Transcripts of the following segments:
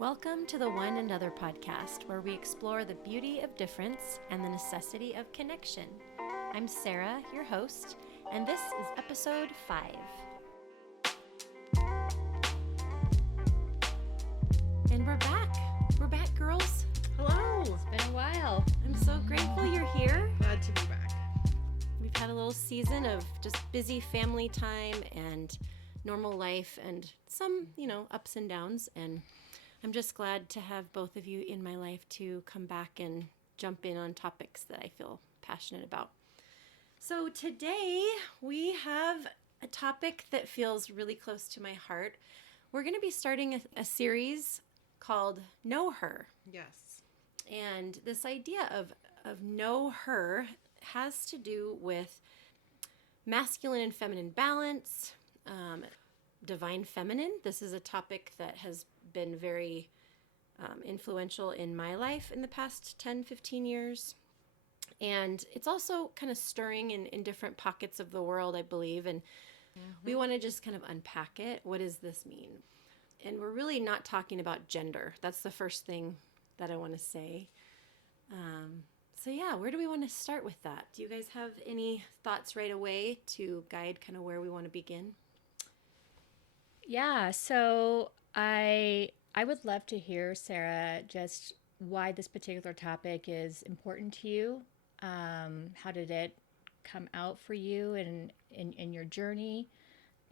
Welcome to the One Another podcast, where we explore the beauty of difference and the necessity of connection. I'm Sarah, your host, and this is episode 5. And we're back. We're back, girls. Hello. It's been a while. I'm so grateful you're here. Glad to be back. We've had a little season of just busy family time and normal life and some, ups and downs. And I'm just glad to have both of you in my life to come back and jump in on topics that I feel passionate about. So today we have a topic that feels really close to my heart. We're going to be starting a series called Know Her. Yes. And this idea of know her has to do with masculine and feminine balance, divine feminine. This is a topic that has been very influential in my life in the past 10, 15 years. And it's also kind of stirring in different pockets of the world, I believe. And we want to just kind of unpack it. What does this mean? And we're really not talking about gender. That's the first thing that I want to say. So yeah, where do we want to start with that? Do you guys have any thoughts right away to guide kind of where we want to begin? Yeah, so I would love to hear, Sarah, just why this particular topic is important to you. How did it come out for you in your journey?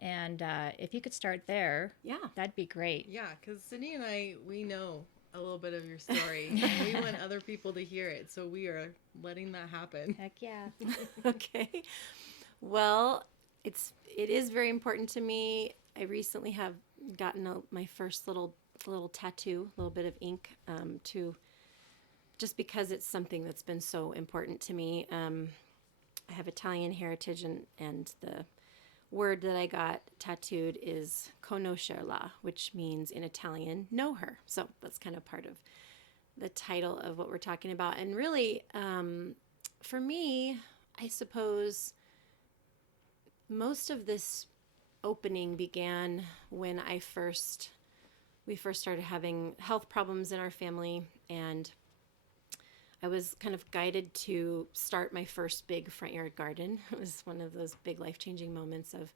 And if you could start there, that'd be great. Yeah, because Cindy and I, we know a little bit of your story. And we want other people to hear it, so we are letting that happen. Heck yeah. Okay. Well, it is very important to me. I recently have gotten my first little tattoo, a little bit of ink, just because it's something that's been so important to me. I have Italian heritage, and the word that I got tattooed is conoscerla, which means in Italian, know her. So that's kind of part of the title of what we're talking about. And really, for me, I suppose most of this opening began when we first started having health problems in our family, and I was kind of guided to start my first big front yard garden. It was one of those big life-changing moments of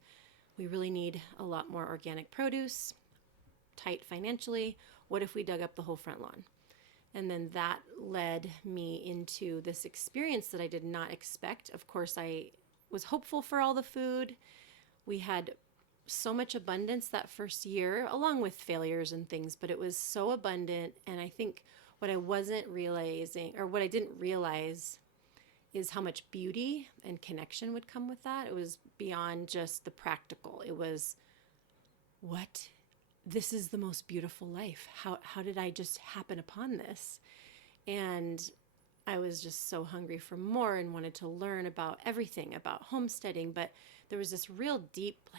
we really need a lot more organic produce, tight financially. What if we dug up the whole front lawn? And then that led me into this experience that I did not expect. Of course, I was hopeful for all the food. We had so much abundance that first year, along with failures and things, but it was so abundant. And I think what I wasn't realizing, or what I didn't realize, is how much beauty and connection would come with that. It was beyond just the practical. It was, what? This is the most beautiful life. How did I just happen upon this? And I was just so hungry for more and wanted to learn about everything about homesteading. But there was this real deep,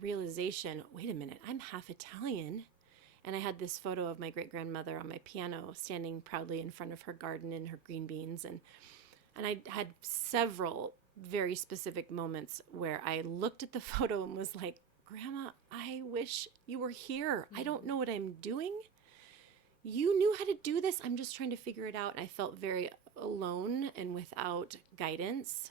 realization, wait a minute, I'm half Italian. And I had this photo of my great-grandmother on my piano standing proudly in front of her garden in her green beans. And I had several very specific moments where I looked at the photo and was like, Grandma, I wish you were here. I don't know what I'm doing. You knew how to do this. I'm just trying to figure it out. I felt very alone and without guidance.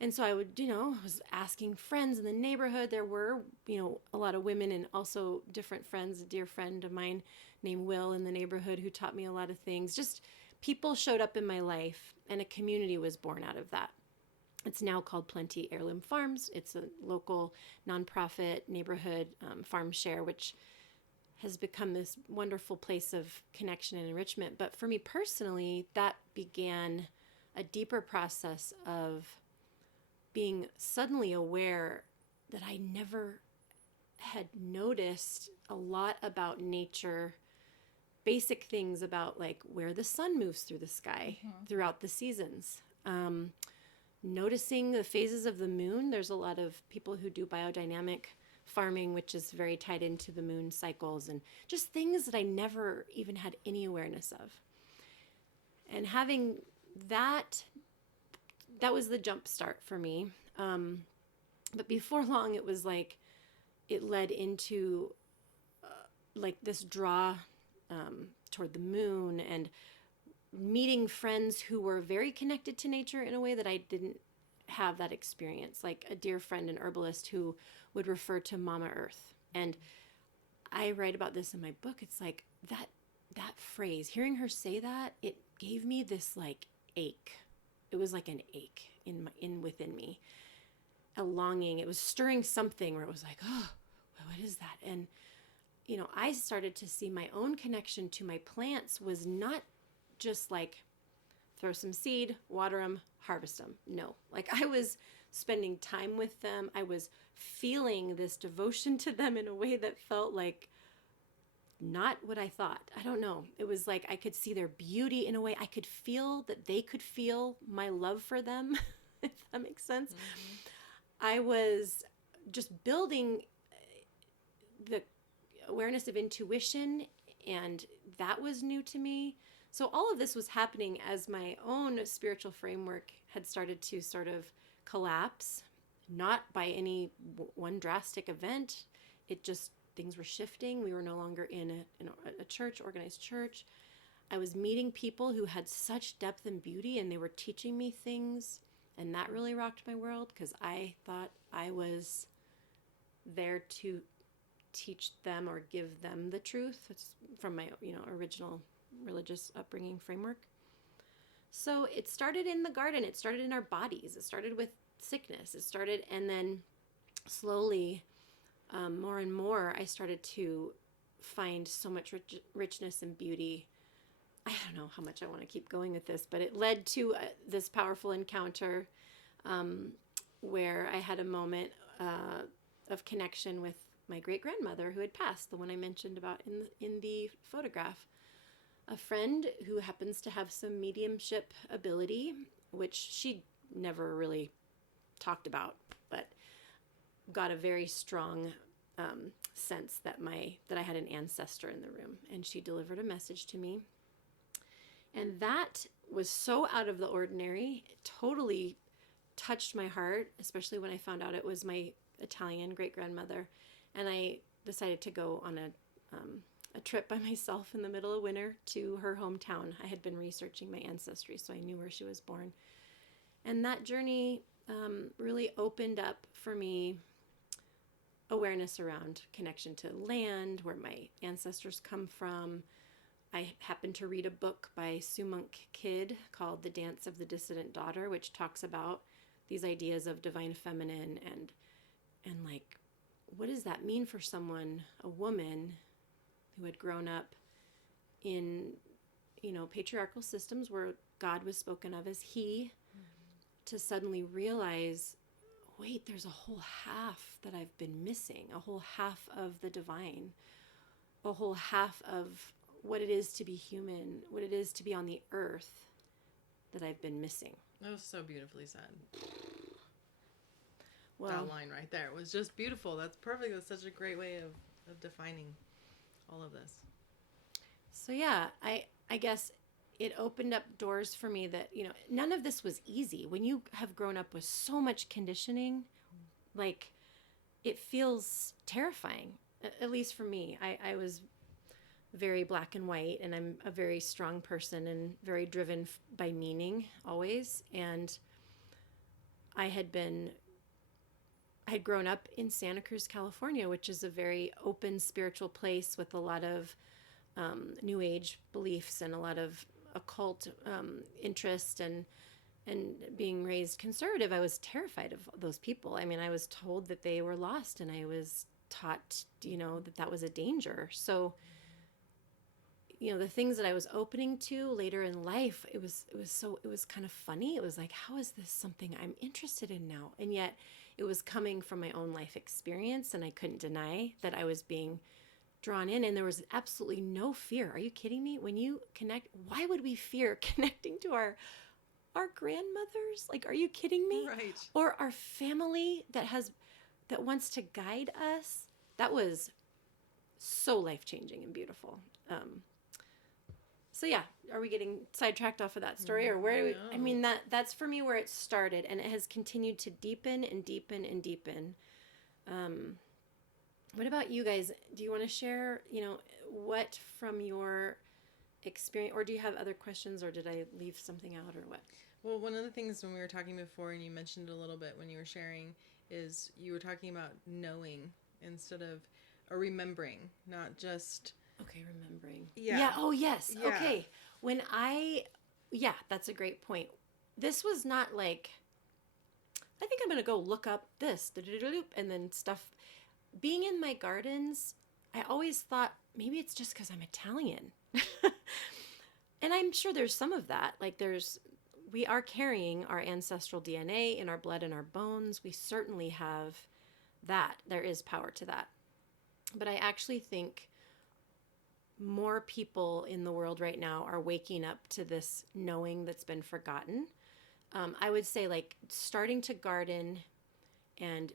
And so I would, was asking friends in the neighborhood. There were, a lot of women and also different friends. A dear friend of mine named Will in the neighborhood who taught me a lot of things. Just people showed up in my life, and a community was born out of that. It's now called Plenty Heirloom Farms. It's a local nonprofit neighborhood farm share, which has become this wonderful place of connection and enrichment. But for me personally, that began a deeper process of being suddenly aware that I never had noticed a lot about nature, basic things about where the sun moves through the sky throughout the seasons. Noticing the phases of the moon. There's a lot of people who do biodynamic farming, which is very tied into the moon cycles, and just things that I never even had any awareness of. And having that was the jump start for me. But before long, it was it led into like this draw toward the moon, and meeting friends who were very connected to nature in a way that I didn't have that experience. Like a dear friend, an herbalist, who would refer to Mama Earth. And I write about this in my book. It's like that phrase, hearing her say that, it gave me this like ache. It was like an ache in within me, a longing. It was stirring something where it was like, oh, what is that? And I started to see my own connection to my plants was not just like throw some seed, water them, harvest them. No, like I was spending time with them. I was feeling this devotion to them in a way that felt like not what I thought. I don't know. It was like I could see their beauty in a way. I could feel that they could feel my love for them, if that makes sense. Mm-hmm. I was just building the awareness of intuition, and that was new to me. So all of this was happening as my own spiritual framework had started to sort of collapse, not by any one drastic event. It just, things were shifting. We were no longer in a church, organized church. I was meeting people who had such depth and beauty, and they were teaching me things, and that really rocked my world, because I thought I was there to teach them or give them the truth. It's from my original religious upbringing framework. So it started in the garden. It started in our bodies. It started with sickness. It started, and then slowly, more and more, I started to find so much richness and beauty. I don't know how much I want to keep going with this, but it led to this powerful encounter where I had a moment of connection with my great-grandmother who had passed, the one I mentioned about in the photograph. A friend who happens to have some mediumship ability, which she never really talked about, but got a very strong sense that I had an ancestor in the room, and she delivered a message to me. And that was so out of the ordinary. It totally touched my heart, especially when I found out it was my Italian great-grandmother. And I decided to go on a trip by myself in the middle of winter to her hometown. I had been researching my ancestry, so I knew where she was born. And that journey really opened up for me awareness around connection to land, where my ancestors come from. I happened to read a book by Sue Monk Kidd called The Dance of the Dissident Daughter, which talks about these ideas of divine feminine and like, what does that mean for someone, a woman who had grown up in, patriarchal systems where God was spoken of as he, to suddenly realize, wait, there's a whole half that I've been missing, a whole half of the divine, a whole half of what it is to be human, what it is to be on the earth that I've been missing. That was so beautifully said. Well, that line right there was just beautiful. That's perfect. That's such a great way of defining all of this. So yeah, I guess it opened up doors for me that, none of this was easy. When you have grown up with so much conditioning, like, it feels terrifying, at least for me. I was very black and white, and I'm a very strong person and very driven by meaning always. And I had grown up in Santa Cruz, California, which is a very open spiritual place with a lot of New Age beliefs and a lot of occult interest, and being raised conservative, I was terrified of those people. I mean, I was told that they were lost, and I was taught, that was a danger. So, the things that I was opening to later in life, it was kind of funny. It was like, how is this something I'm interested in now? And yet it was coming from my own life experience, and I couldn't deny that I was being drawn in, and there was absolutely no fear. Are you kidding me? When you connect, why would we fear connecting to our grandmothers? Like, are you kidding me? Right. Or our family that wants to guide us? That was so life-changing and beautiful. So yeah, are we getting sidetracked off of that story, or where? No. I mean, that's for me where it started, and it has continued to deepen and deepen and deepen. What about you guys? Do you want to share, what from your experience, or do you have other questions, or did I leave something out, or what? Well, one of the things when we were talking before, and you mentioned a little bit when you were sharing, is you were talking about knowing instead of or remembering, not just. Okay, remembering. Yeah. Yeah. Oh, yes. Yeah. Okay. Yeah, that's a great point. This was not like, I think I'm going to go look up this, and then stuff. Being in my gardens, I always thought maybe it's just because I'm Italian. And I'm sure there's some of that. Like, we are carrying our ancestral DNA in our blood and our bones. We certainly have that. There is power to that. But I actually think more people in the world right now are waking up to this knowing that's been forgotten. I would say, like, starting to garden and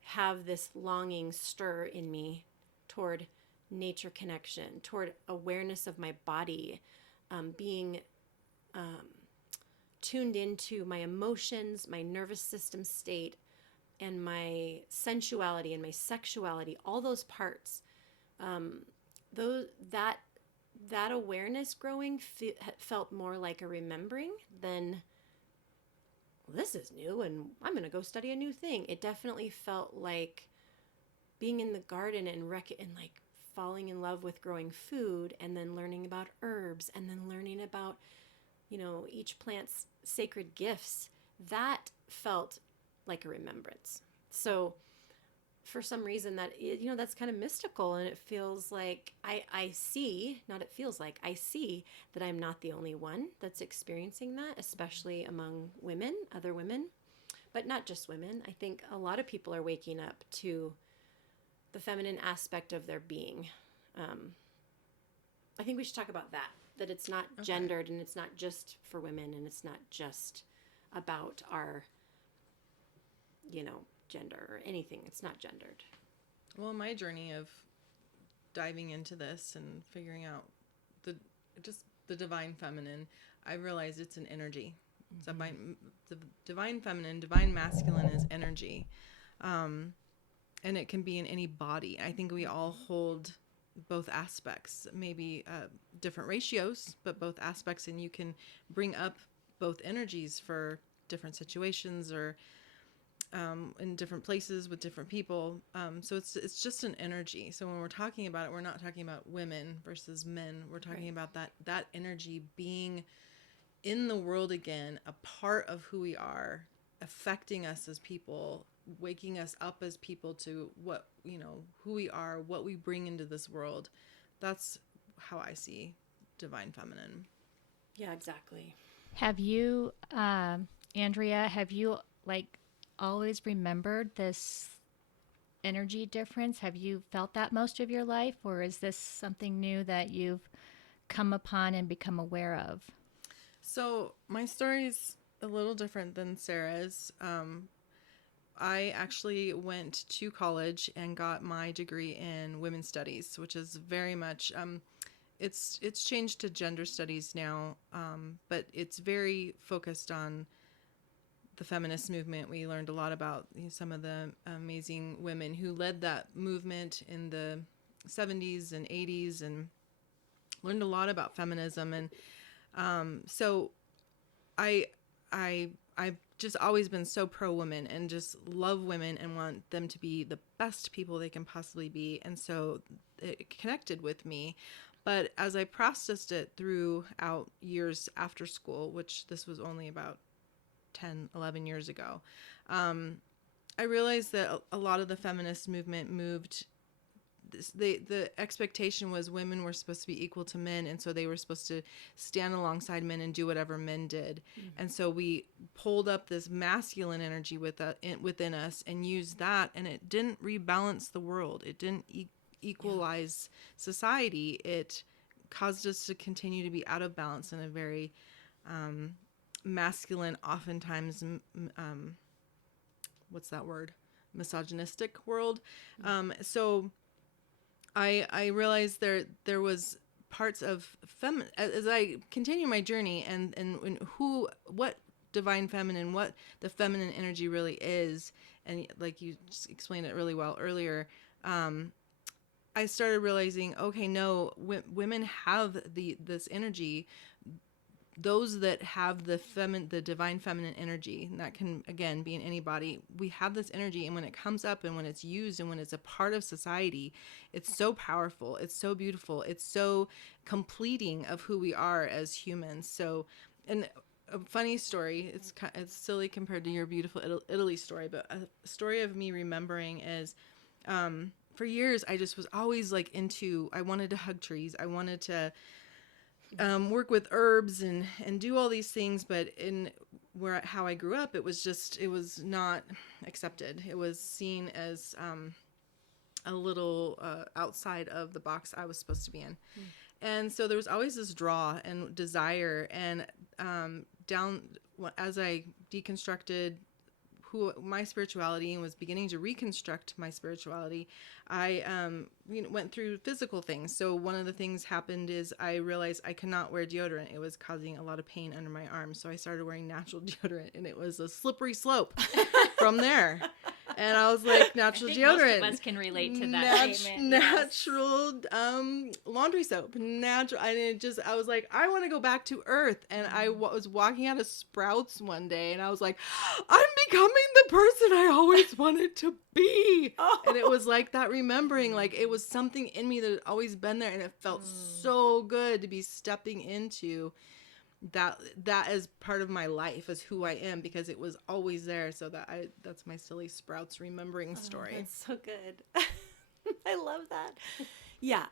have this longing stir in me toward nature connection, toward awareness of my body, being tuned into my emotions, my nervous system state, and my sensuality and my sexuality, all those parts. That awareness growing felt more like a remembering than, well, this is new and I'm going to go study a new thing. It definitely felt like being in the garden and like falling in love with growing food, and then learning about herbs, and then learning about, each plant's sacred gifts. That felt like a remembrance. So for some reason that's kind of mystical, and it feels like I see, not it feels like, I see that I'm not the only one that's experiencing that, especially among women, other women, but not just women. I think a lot of people are waking up to the feminine aspect of their being. I think we should talk about that it's not gendered, and it's not just for women, and it's not just about our, gender or anything. It's not gendered. Well, my journey of diving into this and figuring out the divine feminine, I realized it's an energy. Mm-hmm. The divine feminine, divine masculine is energy. And it can be in any body. I think we all hold both aspects, maybe different ratios, but both aspects, and you can bring up both energies for different situations or in different places with different people. So it's just an energy. So when we're talking about it, we're not talking about women versus men. We're talking about that energy being in the world again, a part of who we are, affecting us as people, waking us up as people to what, who we are, what we bring into this world. That's how I see divine feminine. Yeah, exactly. Have you, Andrea, always remembered this energy difference? Have you felt that most of your life, or is this something new that you've come upon and become aware of? So my story's a little different than Sarah's. I actually went to college and got my degree in women's studies, which is very much, it's changed to gender studies now, but it's very focused on the feminist movement. We learned a lot about some of the amazing women who led that movement in the 70s and 80s, and learned a lot about feminism. And so I've just always been so pro women and just love women and want them to be the best people they can possibly be. And so it connected with me. But as I processed it throughout years after school, which this was only about 10, 11 years ago, I realized that a lot of the feminist movement moved. The expectation was women were supposed to be equal to men, and so they were supposed to stand alongside men and do whatever men did. Mm-hmm. And so we pulled up this masculine energy within us and used that, and it didn't rebalance the world. It didn't equalize society. It caused us to continue to be out of balance in a very masculine, oftentimes what's that word? Misogynistic world. So I realized there was parts of as I continue my journey and what divine feminine, what the feminine energy really is, and like you just explained it really well earlier, I started realizing, okay, no, women have this energy. Those that have the divine feminine energy, and that can again be in any body, we have this energy, and when it comes up and when it's used and when it's a part of society, it's so powerful, it's so beautiful, it's so completing of who we are as humans. So, and a funny story, it's silly compared to your beautiful Italy story, but a story of me remembering is, for years I just was always like I wanted to hug trees, I wanted to work with herbs and do all these things, but how I grew up, it was not accepted. It was seen as a little outside of the box I was supposed to be in. And so there was always this draw and desire, and as I deconstructed who my spirituality and was beginning to reconstruct my spirituality, I went through physical things. So one of the things happened is I realized I could not wear deodorant. It was causing a lot of pain under my arms. So I started wearing natural deodorant, and it was a slippery slope from there. And I was like, natural deodorant. Most of us can relate to that statement. Natural laundry soap. Natural. I was like, I want to go back to earth. And I was walking out of Sprouts one day, and I was like, I'm becoming the person I always wanted to be. Oh. And it was like that remembering, like it was something in me that had always been there, and it felt so good to be stepping into that as part of my life, as who I am, because it was always there. So that's my silly Sprouts remembering story. That's so good. I love that. Yeah,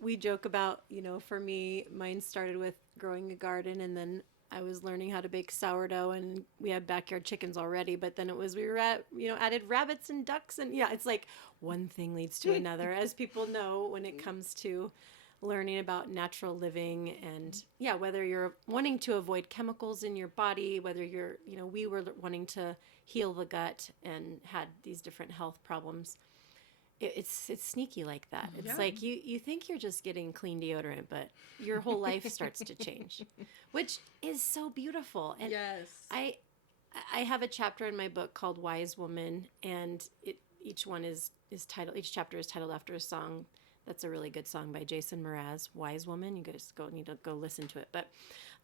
we joke about, for me, mine started with growing a garden, and then I was learning how to bake sourdough, and we had backyard chickens already, but then we were added rabbits and ducks, and yeah, it's like one thing leads to another, as people know when it comes to learning about natural living. And yeah, whether you're wanting to avoid chemicals in your body, whether you're, we were wanting to heal the gut and had these different health problems. It's sneaky like that. It's like you think you're just getting clean deodorant, but your whole life starts to change, which is so beautiful. And yes, I have a chapter in my book called Wise Woman, and each chapter is titled after a song. That's a really good song by Jason Mraz, Wise Woman. You guys need to go listen to it. But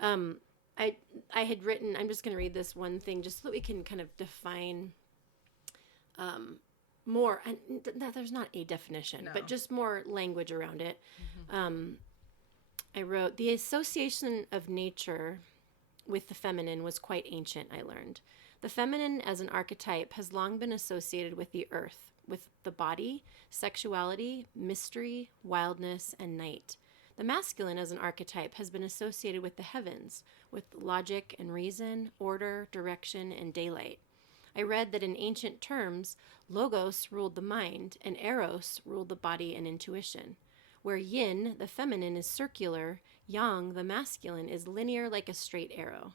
I had written, I'm just going to read this one thing just so that we can kind of define more. And there's not a definition, but just more language around it. I wrote, the association of nature with the feminine was quite ancient, I learned. The feminine as an archetype has long been associated with the earth, with the body, sexuality, mystery, wildness, and night. The masculine as an archetype has been associated with the heavens, with logic and reason, order, direction, and daylight. I read that in ancient terms, logos ruled the mind and eros ruled the body and intuition. Where yin, the feminine, is circular, yang, the masculine, is linear like a straight arrow.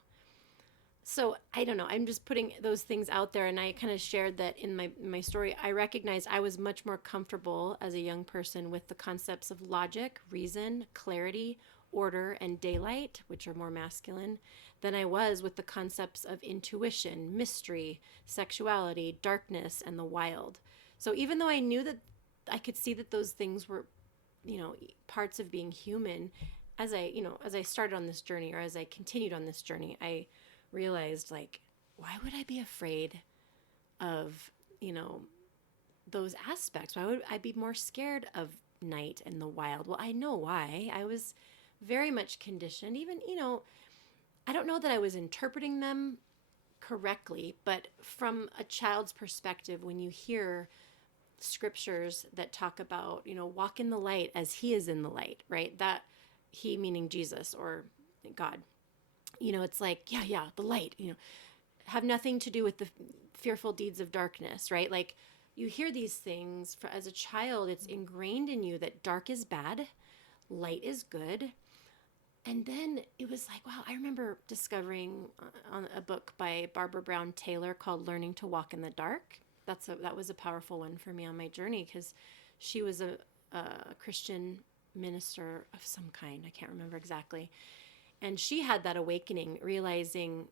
So I don't know, I'm just putting those things out there, and I kind of shared that in my story. I recognized I was much more comfortable as a young person with the concepts of logic, reason, clarity, order, and daylight, which are more masculine, than I was with the concepts of intuition, mystery, sexuality, darkness, and the wild. So even though I knew that I could see that those things were, parts of being human, as I started on this journey, or as I continued on this journey, I realized, like, why would I be afraid of, those aspects? Why would I be more scared of night and the wild? Well, I know why. I was very much conditioned. Even, I don't know that I was interpreting them correctly, but from a child's perspective, when you hear scriptures that talk about, walk in the light as he is in the light, right? That he meaning Jesus or God. It's like, yeah, the light, have nothing to do with the fearful deeds of darkness, right? Like, you hear these things as a child, it's ingrained in you that dark is bad, light is good. And then it was like, wow, I remember discovering on a book by Barbara Brown Taylor called Learning to Walk in the Dark. That was a powerful one for me on my journey, because she was a Christian minister of some kind. I can't remember exactly. And she had that awakening, realizing,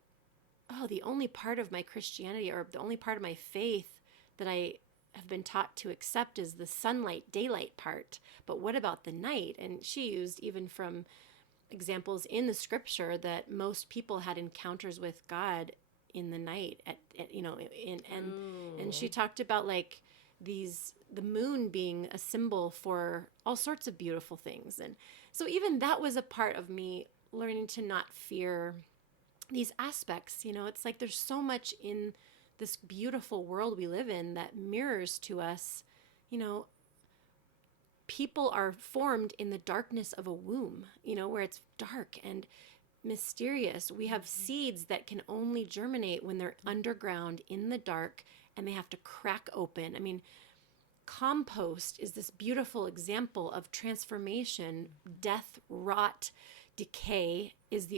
the only part of my Christianity, or the only part of my faith that I have been taught to accept is the sunlight, daylight part. But what about the night? And she used even from examples in the scripture that most people had encounters with God in the night and she talked about like the moon being a symbol for all sorts of beautiful things. And so even that was a part of me learning to not fear these aspects. It's like there's so much in this beautiful world we live in that mirrors to us, people are formed in the darkness of a womb, where it's dark and mysterious. We have seeds that can only germinate when they're underground in the dark and they have to crack open. I mean, compost is this beautiful example of transformation. Death, rot, decay is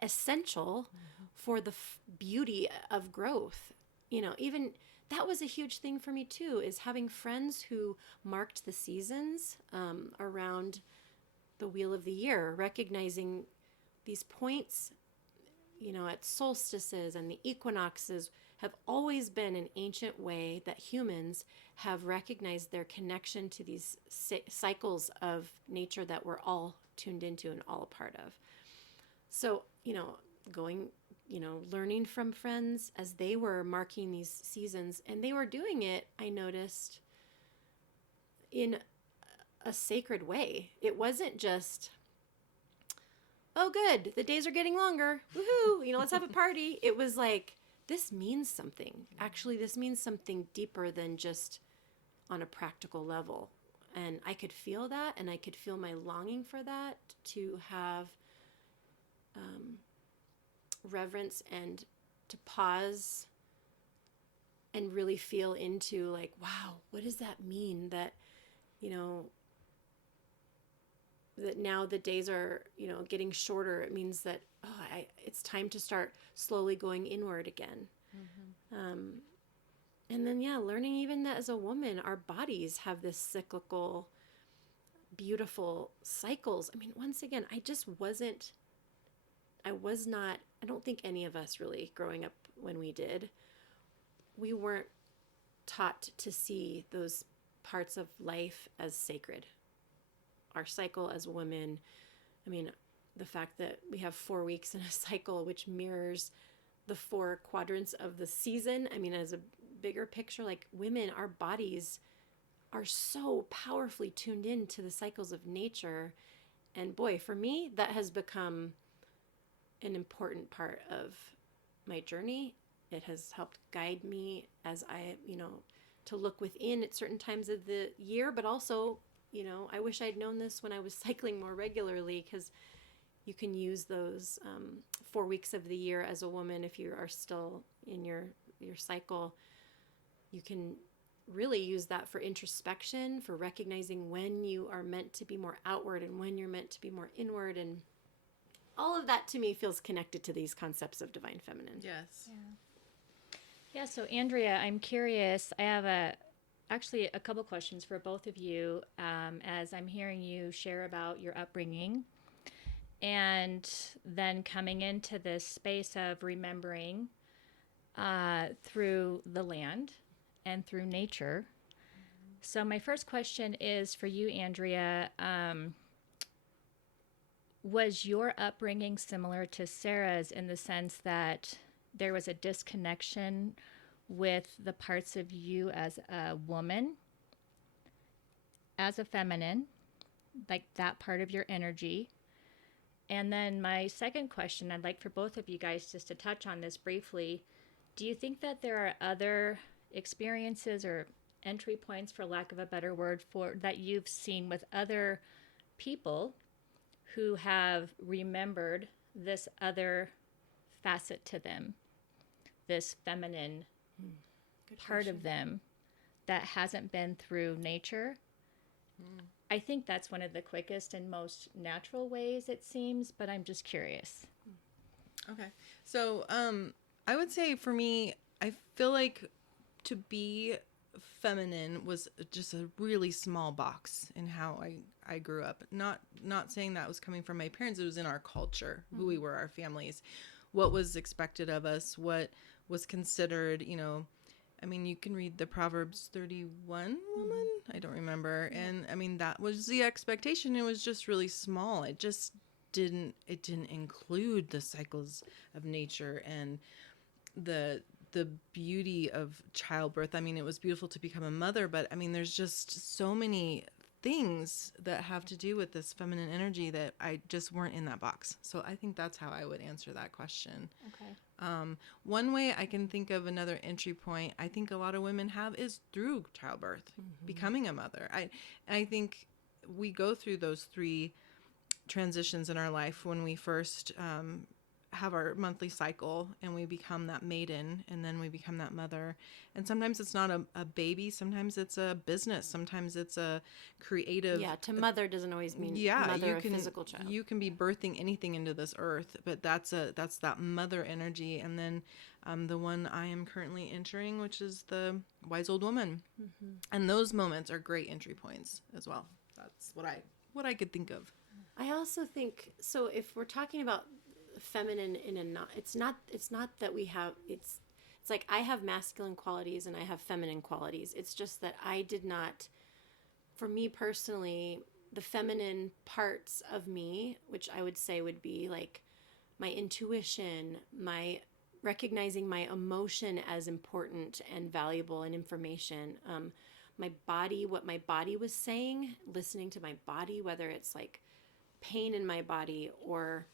essential for the beauty of growth. Even that was a huge thing for me too, is having friends who marked the seasons around the wheel of the year, recognizing these points, at solstices and the equinoxes have always been an ancient way that humans have recognized their connection to these cycles of nature that we're all tuned into and all a part of. So, learning from friends as they were marking these seasons, and they were doing it, I noticed, in a sacred way. It wasn't just, oh, good, the days are getting longer. Woohoo, let's have a party. It was like, this means something. Actually, this means something deeper than just on a practical level. And I could feel that, and I could feel my longing for that, to have reverence and to pause and really feel into like, wow, what does that mean that, that now the days are, getting shorter. It means that, it's time to start slowly going inward again. And then, learning even that as a woman, our bodies have this cyclical, beautiful cycles. I mean, once again, I don't think any of us really growing up when we did, we weren't taught to see those parts of life as sacred. Our cycle as women, I mean, the fact that we have 4 weeks in a cycle, which mirrors the 4 quadrants of the season. I mean, as a bigger picture, like women, our bodies are so powerfully tuned in to the cycles of nature. And boy, for me, that has become an important part of my journey. It has helped guide me as I, to look within at certain times of the year, but also, I wish I'd known this when I was cycling more regularly, because you can use those 4 weeks of the year as a woman. If you are still in your cycle, you can really use that for introspection, for recognizing when you are meant to be more outward and when you're meant to be more inward. And all of that to me feels connected to these concepts of divine feminine. Yes. Yeah. So Andrea, I'm curious. I have actually a couple questions for both of you, as I'm hearing you share about your upbringing and then coming into this space of remembering through the land and through nature. So my first question is for you, Andrea. Was your upbringing similar to Sarah's in the sense that there was a disconnection with the parts of you as a woman, as a feminine, like that part of your energy? And then my second question, I'd like for both of you guys just to touch on this briefly. Do you think that there are other experiences or entry points, for lack of a better word, for that you've seen with other people who have remembered this other facet to them, this feminine part of them that hasn't been through nature? I think that's one of the quickest and most natural ways, it seems, but I'm just curious. Okay. So I would say for me, I feel like to be feminine was just a really small box in how I grew up. Not saying that was coming from my parents. It was in our culture, who we were, our families, what was expected of us, what was considered, I mean, you can read the Proverbs 31 woman. I don't remember. And I mean, that was the expectation. It was just really small. It didn't include the cycles of nature and the beauty of childbirth. I mean, it was beautiful to become a mother, but I mean, there's just so many things that have to do with this feminine energy that I just weren't in that box. So I think that's how I would answer that question. Okay. One way I can think of another entry point I think a lot of women have is through childbirth, becoming a mother. I think we go through those three transitions in our life when we first have our monthly cycle and we become that maiden and then we become that mother. And sometimes it's not a baby, sometimes it's a business, sometimes it's a creative. Yeah, to mother doesn't always mean mother you a can, physical child. you can be birthing anything into this earth, but that's that mother energy. And then the one I am currently entering, which is the wise old woman. And those moments are great entry points as well. That's what I could think of. I also think so. If we're talking about feminine in a not, it's not that we have it's like I have masculine qualities and I have feminine qualities. It's just that I did not, for me personally, the feminine parts of me, which I would say would be like my intuition, my recognizing my emotion as important and valuable and information, my body, what my body was saying, listening to my body, whether it's like pain in my body or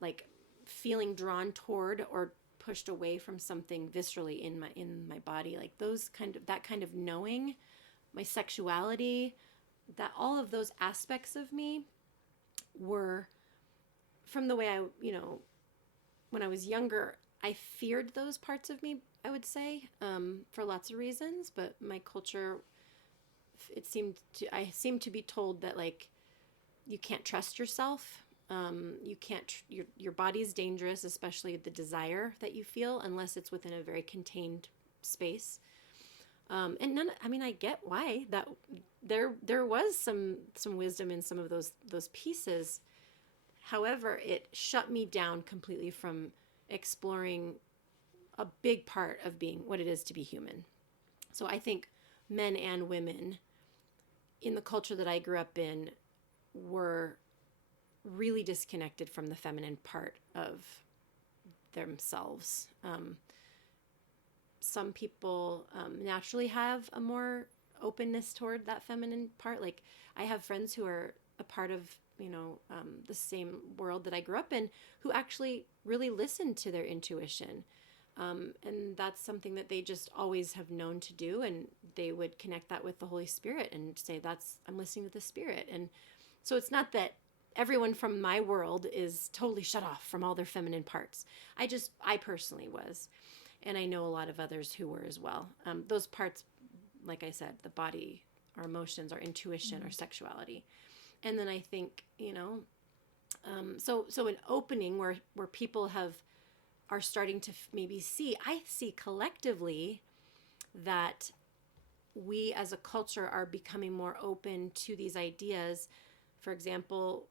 like feeling drawn toward or pushed away from something viscerally in my body, like that kind of knowing, my sexuality, that all of those aspects of me were from the way I, when I was younger, I feared those parts of me, I would say, for lots of reasons, but my culture, I seemed to be told that like you can't trust yourself. You can't, your body is dangerous, especially the desire that you feel, unless it's within a very contained space. And I get why that there was some wisdom in some of those pieces. However, it shut me down completely from exploring a big part of being what it is to be human. So I think men and women in the culture that I grew up in were really disconnected from the feminine part of themselves. Some people naturally have a more openness toward that feminine part. Like I have friends who are a part of, the same world that I grew up in who actually really listen to their intuition. And that's something that they just always have known to do. And they would connect that with the Holy Spirit and say, I'm listening to the Spirit. And so it's not that everyone from my world is totally shut off from all their feminine parts. I personally was. And I know a lot of others who were as well. Those parts, like I said, the body, our emotions, our intuition, our sexuality. And then I think, so an opening where people are starting to maybe I see collectively that we as a culture are becoming more open to these ideas. For example,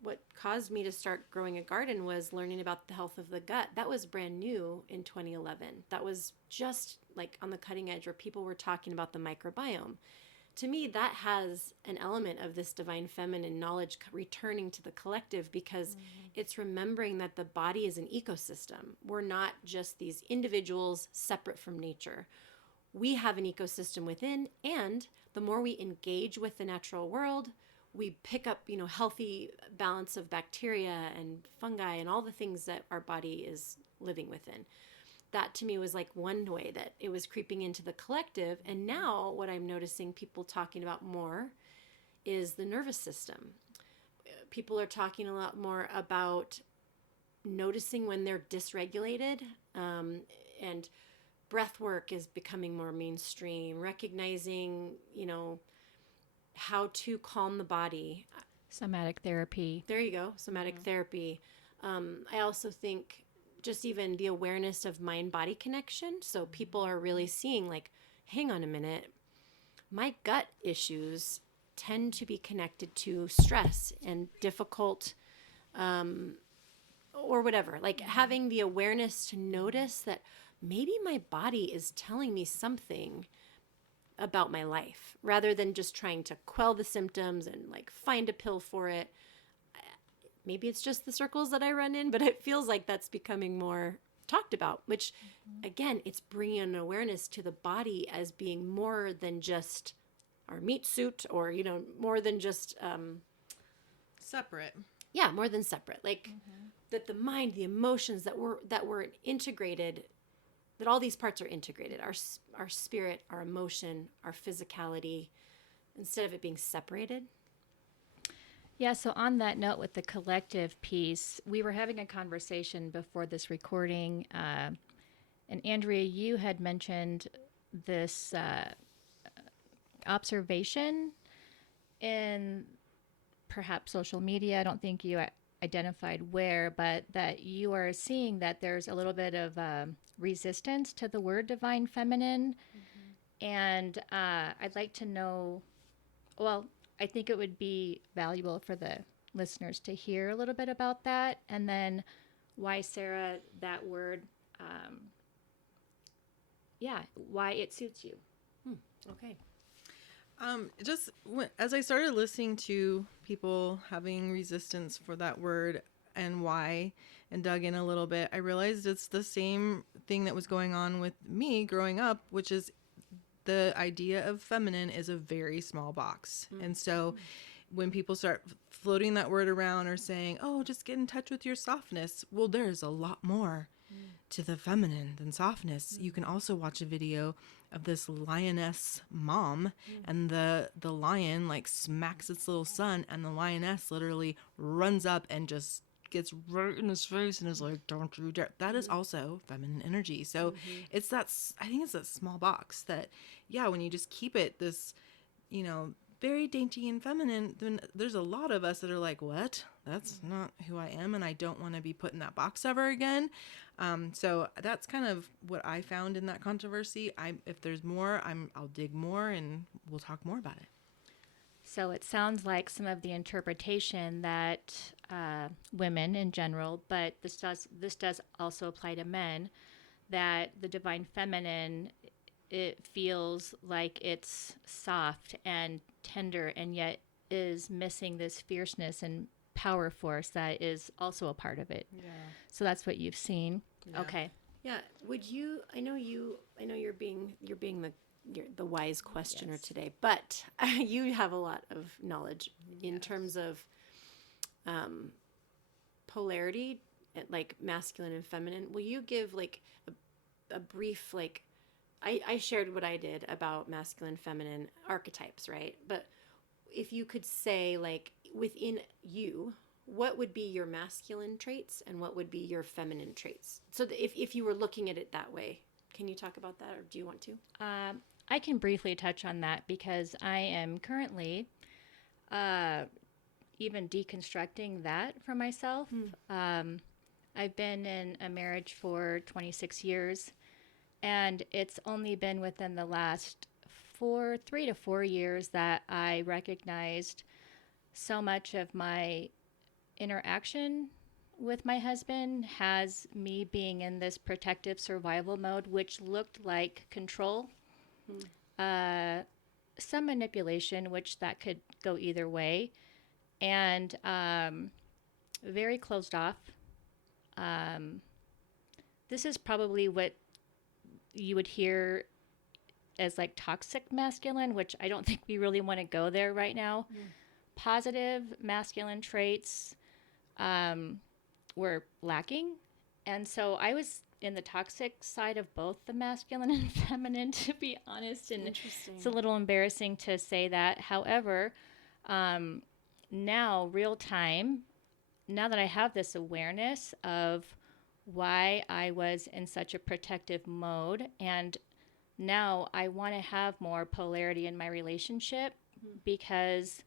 what caused me to start growing a garden was learning about the health of the gut. That was brand new in 2011. That was just like on the cutting edge where people were talking about the microbiome. To me, that has an element of this divine feminine knowledge returning to the collective because it's remembering that the body is an ecosystem. We're not just these individuals separate from nature. We have an ecosystem within, and the more we engage with the natural world, we pick up, healthy balance of bacteria and fungi and all the things that our body is living within. That to me was like one way that it was creeping into the collective. And now what I'm noticing people talking about more is the nervous system. People are talking a lot more about noticing when they're dysregulated, and breath work is becoming more mainstream, recognizing, how to calm the body. Somatic therapy. There you go, somatic therapy. I also think just even the awareness of mind-body connection. So people are really seeing like, hang on a minute, my gut issues tend to be connected to stress and difficult or whatever. Like having the awareness to notice that maybe my body is telling me something about my life rather than just trying to quell the symptoms and like find a pill for it. Maybe it's just the circles that I run in, but it feels like that's becoming more talked about, which again, it's bringing an awareness to the body as being more than just our meat suit, or, you know, more than just, Separate. yeah, more than separate. Like that the mind, the emotions that were integrated, that all these parts are integrated, our spirit, our emotion, our physicality, instead of it being separated. Yeah, so on that note with the collective piece, we were having a conversation before this recording, and Andrea, you had mentioned this observation in perhaps social media. I don't think you identified where, but that you are seeing that there's a little bit of resistance to the word divine feminine. And I'd like to know, well, I think it would be valuable for the listeners to hear a little bit about that, and then why, Sarah, that word, why it suits you. Okay. As I started listening to people having resistance for that word and why, and dug in a little bit, I realized it's the same thing that was going on with me growing up, which is the idea of feminine is a very small box. And so when people start floating that word around or saying, oh, just get in touch with your softness, well, there's a lot more to the feminine than softness. You can also watch a video of this lioness mom, and the lion like smacks its little son, and the lioness literally runs up and just gets right in his face and is like, don't you dare. That is also feminine energy. So it's that, I think it's that small box that, yeah, when you just keep it this, you know, very dainty and feminine, then there's a lot of us that are like, what? That's not who I am, and I don't want to be put in that box ever again. So that's kind of what I found in that controversy. If there's more, I'll dig more, and we'll talk more about it. So it sounds like some of the interpretation that women in general, but this does also apply to men, that the divine feminine, it feels like it's soft and tender, and yet is missing this fierceness and power force that is also a part of it. Yeah. So that's what you've seen. Yeah. Okay. Yeah. Would you? I know you're being the wise questioner today, but you have a lot of knowledge in terms of polarity, like masculine and feminine. Will you give like a brief, like, I shared what I did about masculine, feminine archetypes, right? But if you could say, like, within you, what would be your masculine traits and what would be your feminine traits? So if you were looking at it that way, can you talk about that, or do you want to? I can briefly touch on that because I am currently even deconstructing that for myself. I've been in a marriage for 26 years, and it's only been within the last 3 to 4 years that I recognized so much of my interaction with my husband has me being in this protective survival mode, which looked like control, some manipulation, which that could go either way, and very closed off. This is probably what you would hear as like toxic masculine, which I don't think we really want to go there right now. Positive masculine traits were lacking. And so I was in the toxic side of both the masculine and feminine, to be honest. And Interesting. it's a little embarrassing to say that. However, now, real time, now that I have this awareness of why I was in such a protective mode, and now I want to have more polarity in my relationship because,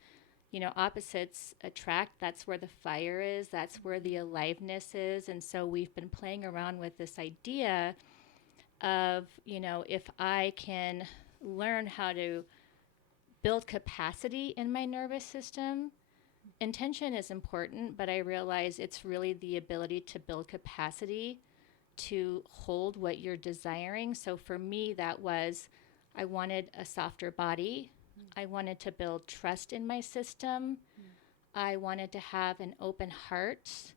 you know, opposites attract. That's where the fire is. That's where the aliveness is. And so we've been playing around with this idea of, you know, if I can learn how to build capacity in my nervous system, intention is important, but I realize it's really the ability to build capacity to hold what you're desiring. So for me, that was I wanted a softer body. I wanted to build trust in my system. I wanted to have an open heart.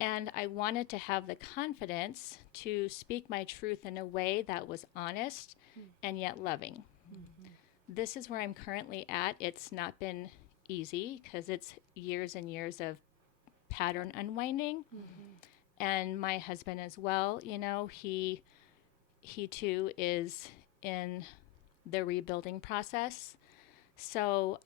And I wanted to have the confidence to speak my truth in a way that was honest and yet loving. This is where I'm currently at. It's not been easy because it's years and years of pattern unwinding. And my husband as well, you know, he too is in the rebuilding process. So,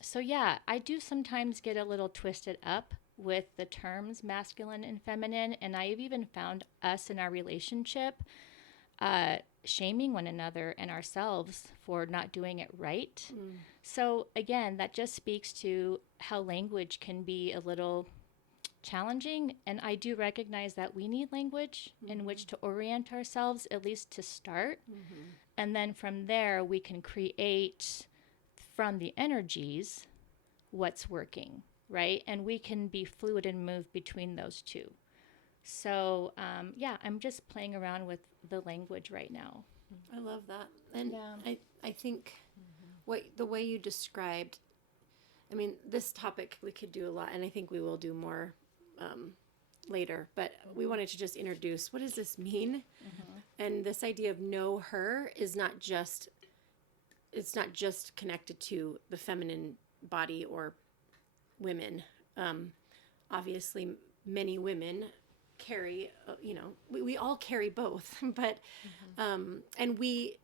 so yeah, I do sometimes get a little twisted up with the terms masculine and feminine, and I've even found us in our relationship shaming one another and ourselves for not doing it right. So again, that just speaks to how language can be a little challenging, and I do recognize that we need language in which to orient ourselves, at least to start. And then from there, we can create from the energies what's working, right? And we can be fluid and move between those two. So, yeah, I'm just playing around with the language right now. I love that. And Yeah. I think the way you described, I mean, this topic we could do a lot, and I think we will do more later, but we wanted to just introduce, what does this mean? And this idea of know her is not just, it's not just connected to the feminine body or women. Obviously, many women carry, you know, we all carry both, but, and we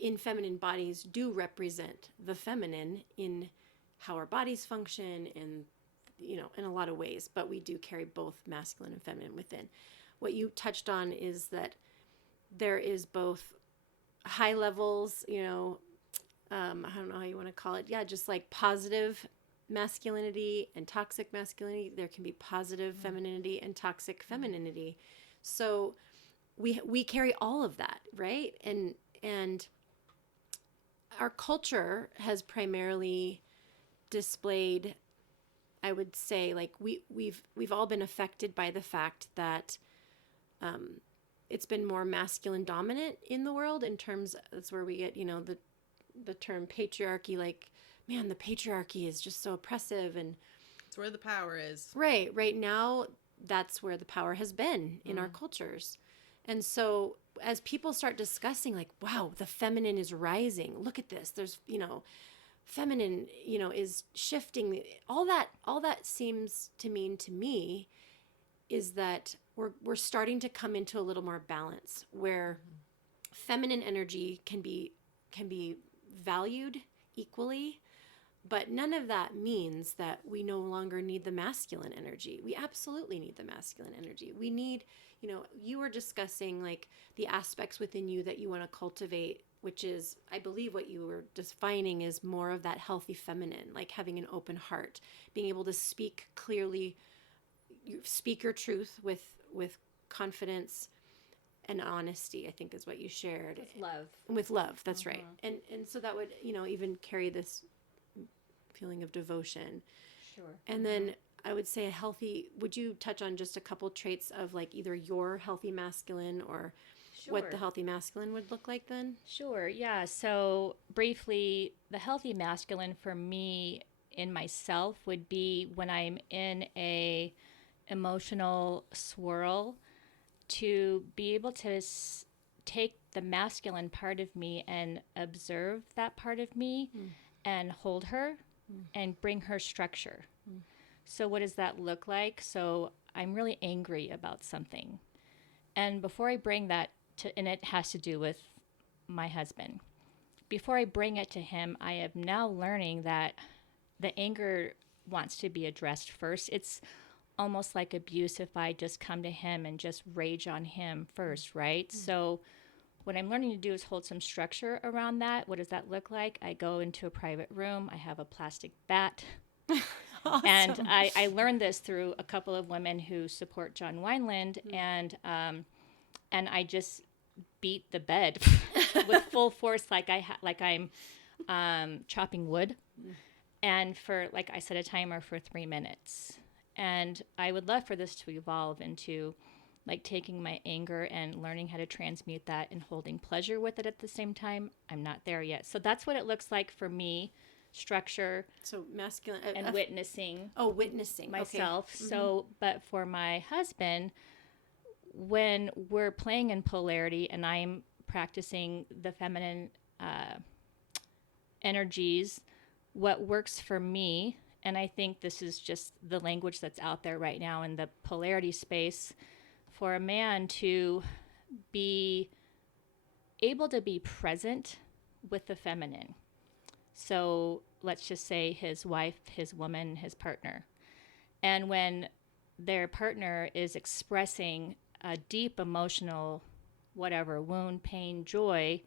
in feminine bodies do represent the feminine in how our bodies function in, you know, in a lot of ways, but we do carry both masculine and feminine within. What you touched on is that there is both high levels, you know, I don't know how you want to call it. Yeah, just like positive masculinity and toxic masculinity. There can be positive femininity and toxic femininity. So we carry all of that, right? And our culture has primarily displayed, I would say, like we've all been affected by the fact that it's been more masculine dominant in the world, in terms, that's where we get, you know, the term patriarchy. Like, man, the patriarchy is just so oppressive, and It's where the power is. right now that's where the power has been in our cultures. And so as people start discussing, like, wow, the feminine is rising, look at this, there's, you know, feminine, you know, is shifting, all that seems to mean to me is that we're starting to come into a little more balance, where feminine energy can be valued equally, but none of that means that we no longer need the masculine energy. We absolutely need the masculine energy. We need, you know, you were discussing like the aspects within you that you want to cultivate, which is, I believe what you were defining is more of that healthy feminine, like having an open heart, being able to speak clearly, speak your truth with confidence and honesty, I think is what you shared. With love, that's right. And so that would, you know, even carry this feeling of devotion. Sure. And then I would say would you touch on just a couple traits of like either your healthy masculine or what the healthy masculine would look like then? Sure, yeah. So briefly, the healthy masculine for me in myself would be when I'm in a emotional swirl, to be able to take the masculine part of me and observe that part of me and hold her and bring her structure. So what does that look like? So I'm really angry about something. And before I bring that and it has to do with my husband. Before I bring it to him, I am now learning that the anger wants to be addressed first. It's almost like abuse if I just come to him and just rage on him first, right? So what I'm learning to do is hold some structure around that. What does that look like? I go into a private room. I have a plastic bat. Awesome. And I learned this through a couple of women who support John Wineland, and I just beat the bed with full force, like I'm chopping wood, and for, like I set a timer for 3 minutes. And I would love for this to evolve into like taking my anger and learning how to transmute that and holding pleasure with it at the same time. I'm not there yet. So that's what it looks like for me, structure So masculine and witnessing oh, witnessing myself. Okay. So, but for my husband, when we're playing in polarity and I'm practicing the feminine energies, what works for me, and I think this is just the language that's out there right now in the polarity space, for a man to be able to be present with the feminine. So let's just say his wife, his woman, his partner. And when their partner is expressing a deep emotional, whatever, wound, pain, joy,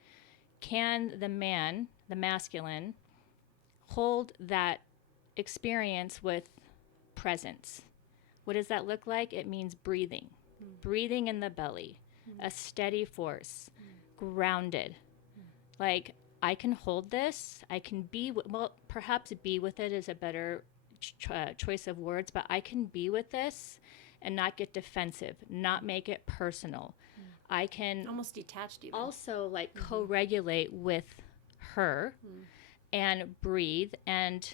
can the man, the masculine, hold that experience with presence? What does that look like? It means breathing, breathing in the belly, a steady force, grounded. Like, I can hold this. I can be, well, perhaps be with it is a better choice of words, but I can be with this and not get defensive, not make it personal. I can almost detached even. also like co-regulate with her and breathe and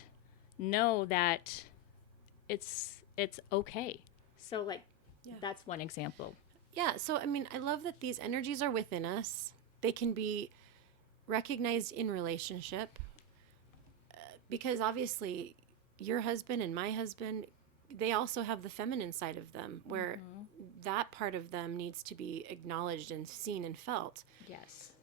know that it's okay. So like that's one example. Yeah, so I mean, I love that these energies are within us. They can be recognized in relationship because obviously your husband and my husband, they also have the feminine side of them where that part of them needs to be acknowledged and seen and felt. Yes.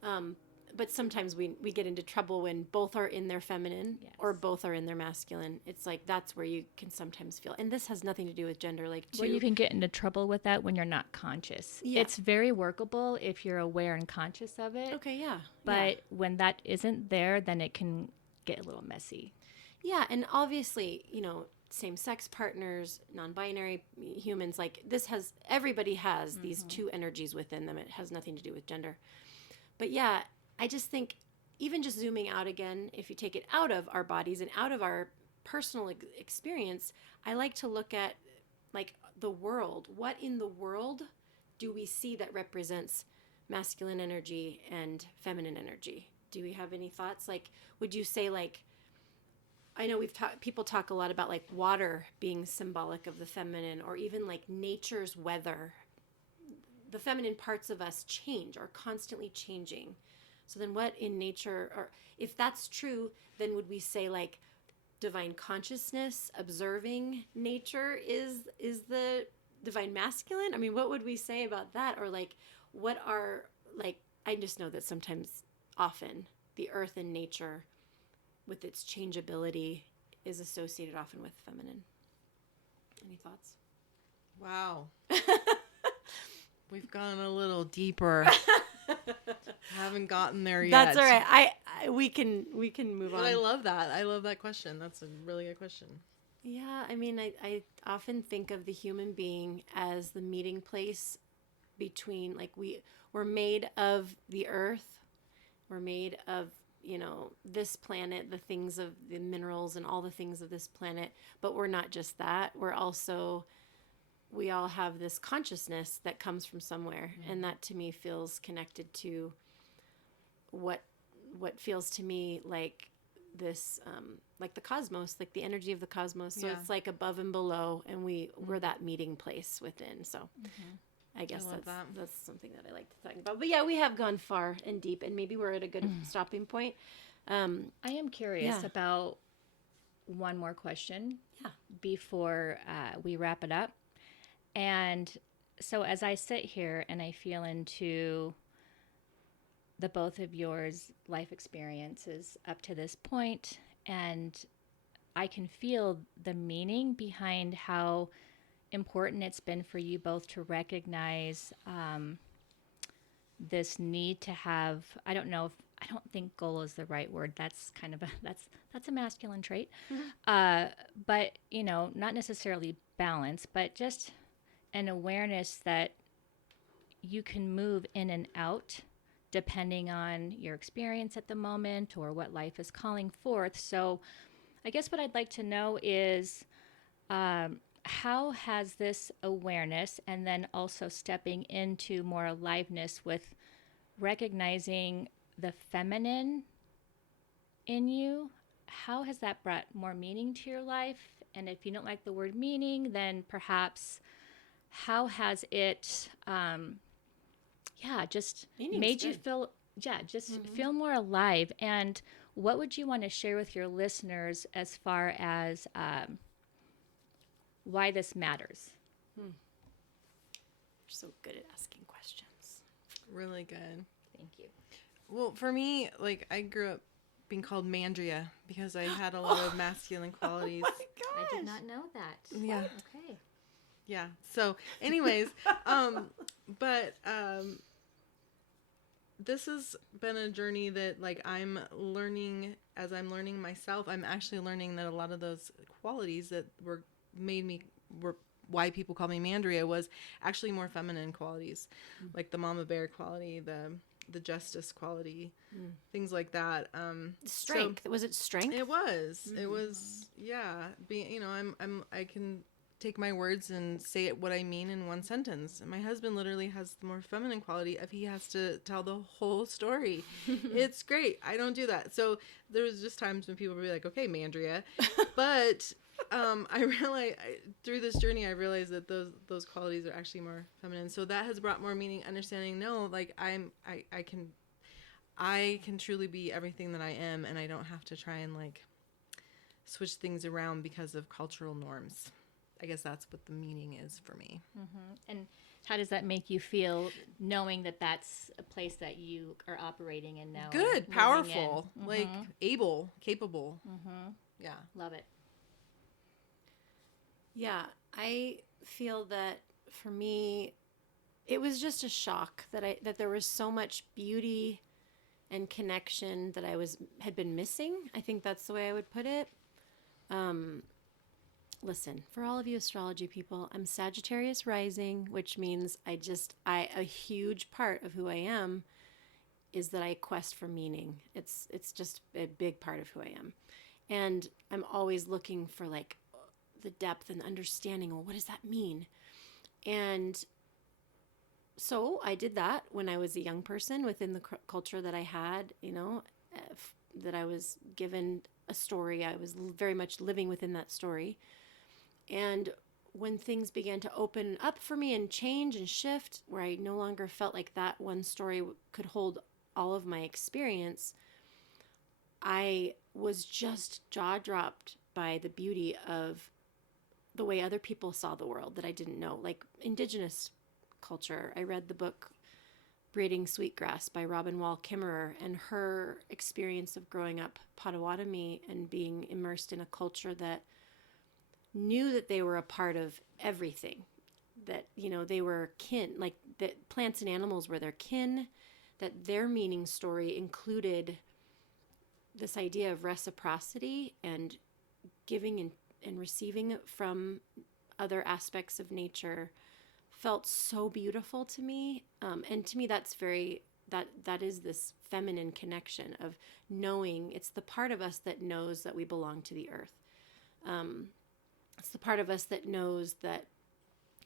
But sometimes we get into trouble when both are in their feminine or both are in their masculine. It's like that's where you can sometimes feel. And this has nothing to do with gender. Like, Well, you can get into trouble with that when you're not conscious. Yeah. It's very workable if you're aware and conscious of it. Okay, yeah. But when that isn't there, then it can get a little messy. Yeah, and obviously, same-sex partners, non-binary humans, like everybody has these two energies within them. It has nothing to do with gender. But yeah, I just think even just zooming out again, if you take it out of our bodies and out of our personal experience, I like to look at like the world. What in the world do we see that represents masculine energy and feminine energy? Do we have any thoughts? Like, would you say like, I know people talk a lot about like water being symbolic of the feminine, or even like nature's weather. The feminine parts of us are constantly changing. So then what in nature, or if that's true, then would we say like divine consciousness observing nature is the divine masculine? I mean, what would we say about that? Or like, what are, like, I just know that sometimes, often, the earth and nature with its changeability is associated often with feminine. Any thoughts? Wow. We've gone a little deeper. Haven't gotten there yet. That's all right. We can move on. But I love that. I love that question. That's a really good question. Yeah, I mean, I often think of the human being as the meeting place between, like, we're made of the earth. We're made of, this planet, the things of the minerals and all the things of this planet. But we're not just that. We all have this consciousness that comes from somewhere. Mm-hmm. And that to me feels connected to what feels to me like this, like the cosmos, like the energy of the cosmos. So it's like above and below, and we're that meeting place within. So I guess that's something that I like to talk about. But yeah, we have gone far and deep, and maybe we're at a good stopping point. I am curious about one more question before we wrap it up. And so as I sit here and I feel into the both of yours life experiences up to this point, and I can feel the meaning behind how important it's been for you both to recognize this need to have, I don't think goal is the right word. That's kind of that's a masculine trait. But, not necessarily balance, but just an awareness that you can move in and out depending on your experience at the moment or what life is calling forth. So I guess what I'd like to know is, how has this awareness and then also stepping into more aliveness with recognizing the feminine in you, how has that brought more meaning to your life? And if you don't like the word meaning, then perhaps how has it, just Meaning's made you good. feel, feel more alive? And what would you want to share with your listeners as far as why this matters? You're so good at asking questions. Really good. Thank you. Well, for me, like, I grew up being called Mandria because I had a lot of masculine qualities. Oh my gosh. I did not know that. Yeah. Okay. Yeah. So, anyways, this has been a journey that, like, I'm learning as I'm learning myself. I'm actually learning that a lot of those qualities that were why people call me Mandria was actually more feminine qualities, like the mama bear quality, the justice quality, things like that. Strength. Was it strength? It was. It was. Yeah. Being, I can take my words and say it what I mean in one sentence. And my husband literally has the more feminine quality of he has to tell the whole story. It's great. I don't do that. So there was just times when people would be like, "Okay, Mandria," but I realized through this journey, I realized that those qualities are actually more feminine. So that has brought more meaning, understanding. No, like I can truly be everything that I am, and I don't have to try and like switch things around because of cultural norms. I guess that's what the meaning is for me. And how does that make you feel knowing that that's a place that you are operating in now? Good, powerful, like able, capable. Yeah. Love it. Yeah, I feel that for me, it was just a shock that there was so much beauty and connection that had been missing. I think that's the way I would put it. Listen, for all of you astrology people, I'm Sagittarius rising, which means a huge part of who I am is that I quest for meaning. It's just a big part of who I am. And I'm always looking for like the depth and understanding. Well, what does that mean? And so I did that when I was a young person within the culture that I had, that I was given a story. I was very much living within that story. And when things began to open up for me and change and shift, where I no longer felt like that one story could hold all of my experience, I was just jaw-dropped by the beauty of the way other people saw the world that I didn't know, like indigenous culture. I read the book Braiding Sweetgrass by Robin Wall Kimmerer, and her experience of growing up Potawatomi and being immersed in a culture that knew that they were a part of everything, that, they were kin, like that plants and animals were their kin, that their meaning story included this idea of reciprocity and giving and receiving from other aspects of nature felt so beautiful to me. And to me, that's that is this feminine connection of knowing. It's the part of us that knows that we belong to the earth. It's the part of us that knows that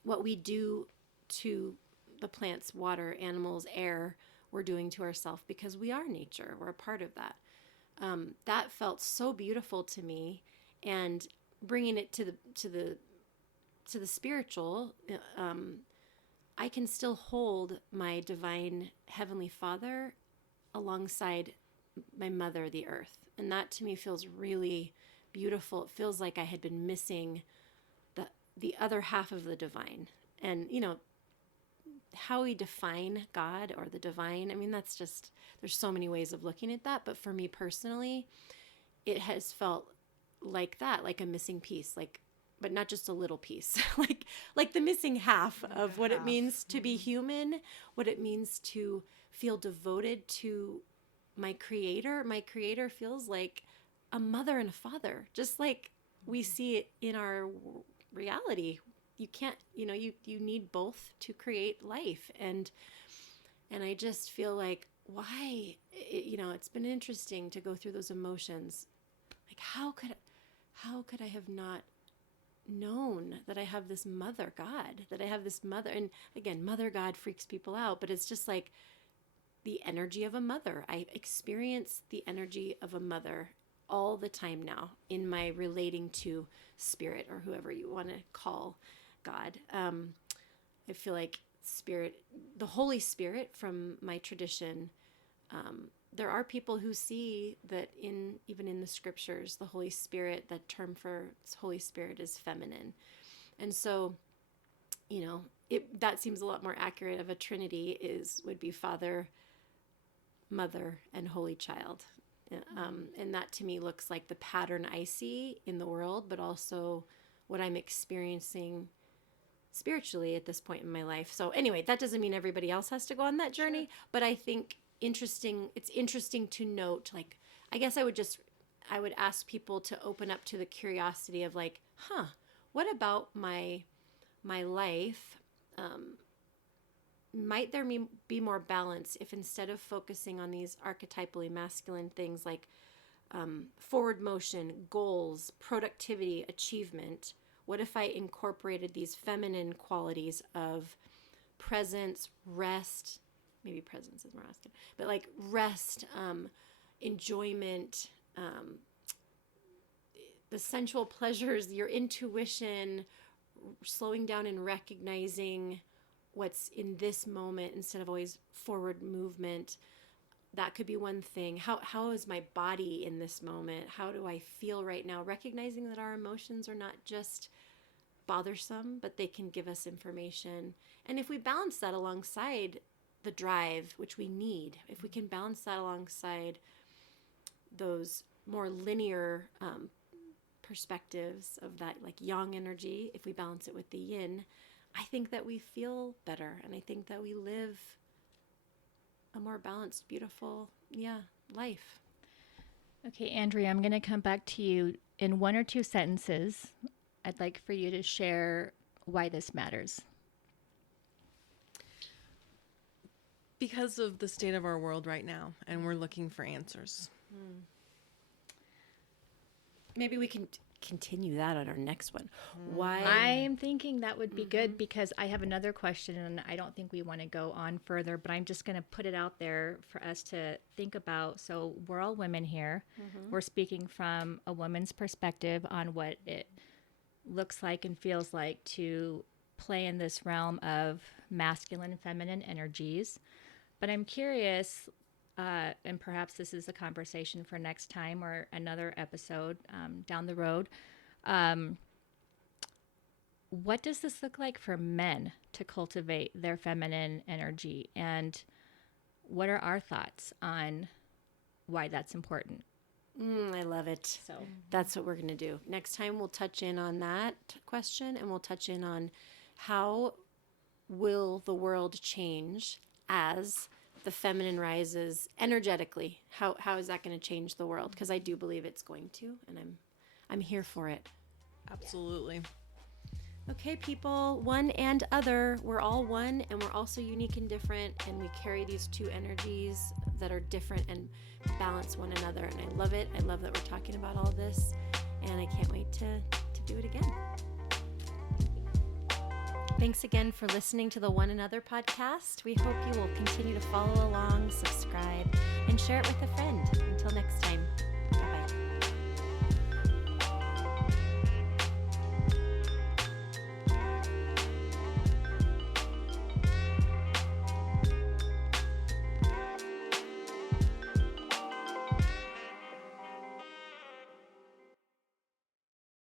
what we do to the plants, water, animals, air, we're doing to ourselves because we are nature. We're a part of that. That felt so beautiful to me, and bringing it to the spiritual, I can still hold my divine Heavenly Father alongside my mother, the earth. And that to me feels really beautiful. It feels like I had been missing the other half of the divine. And, how we define God or the divine, I mean, that's just, there's so many ways of looking at that. But for me personally, it has felt like that, like a missing piece, but not just a little piece, like the missing half of what it means to be human, what it means to feel devoted to my creator. My creator feels like a mother and a father, just like we see it in our reality. You can't, you need both to create life. And I just feel like, why, it's been interesting to go through those emotions. Like, how could I have not known that I have this mother God, that I have this mother. And again, mother God freaks people out, but it's just like the energy of a mother. I experience the energy of a mother all the time now in my relating to spirit, or whoever you want to call God. I feel like spirit, the Holy Spirit from my tradition, there are people who see that even in the scriptures, the Holy Spirit, that term for Holy Spirit is feminine. And so, that seems a lot more accurate of a Trinity would be Father, Mother, and Holy Child. And that to me looks like the pattern I see in the world, but also what I'm experiencing spiritually at this point in my life. So anyway, that doesn't mean everybody else has to go on that journey, sure. But I think it's interesting to note, like, I guess I would ask people to open up to the curiosity of like, what about my life? Might there be more balance if instead of focusing on these archetypally masculine things like forward motion, goals, productivity, achievement, what if I incorporated these feminine qualities of presence, rest, maybe presence is more masculine, but like rest, enjoyment, the sensual pleasures, your intuition, slowing down and recognizing what's in this moment instead of always forward movement. That could be one thing. How is my body in this moment? How do I feel right now? Recognizing that our emotions are not just bothersome, but they can give us information. And if we balance that alongside the drive, which we need, if we can balance that alongside those more linear perspectives of that like yang energy, if we balance it with the yin, I think that we feel better, and I think that we live a more balanced, beautiful, life. Okay, Andrea, I'm going to come back to you in 1 or 2 sentences. I'd like for you to share why this matters. Because of the state of our world right now, and we're looking for answers. Maybe we can continue that on our next one. Why? I'm thinking that would be good, because I have another question, and I don't think we want to go on further, but I'm just going to put it out there for us to think about. So we're all women here. We're speaking from a woman's perspective on what it looks like and feels like to play in this realm of masculine and feminine energies. But I'm curious, and perhaps this is a conversation for next time or another episode down the road. What does this look like for men to cultivate their feminine energy? And what are our thoughts on why that's important? I love it. So that's what we're going to do. Next time we'll touch in on that question, and we'll touch in on how will the world change as the feminine rises energetically. How is that going to change the world? Because I do believe it's going to, and I'm here for it. Absolutely. Okay, people, one and other, we're all one, and we're also unique and different, and we carry these two energies that are different and balance one another, and I love it. I love that we're talking about all this, and I can't wait to do it again. Thanks again for listening to the One Another podcast. We hope you will continue to follow along, subscribe, and share it with a friend. Until next time.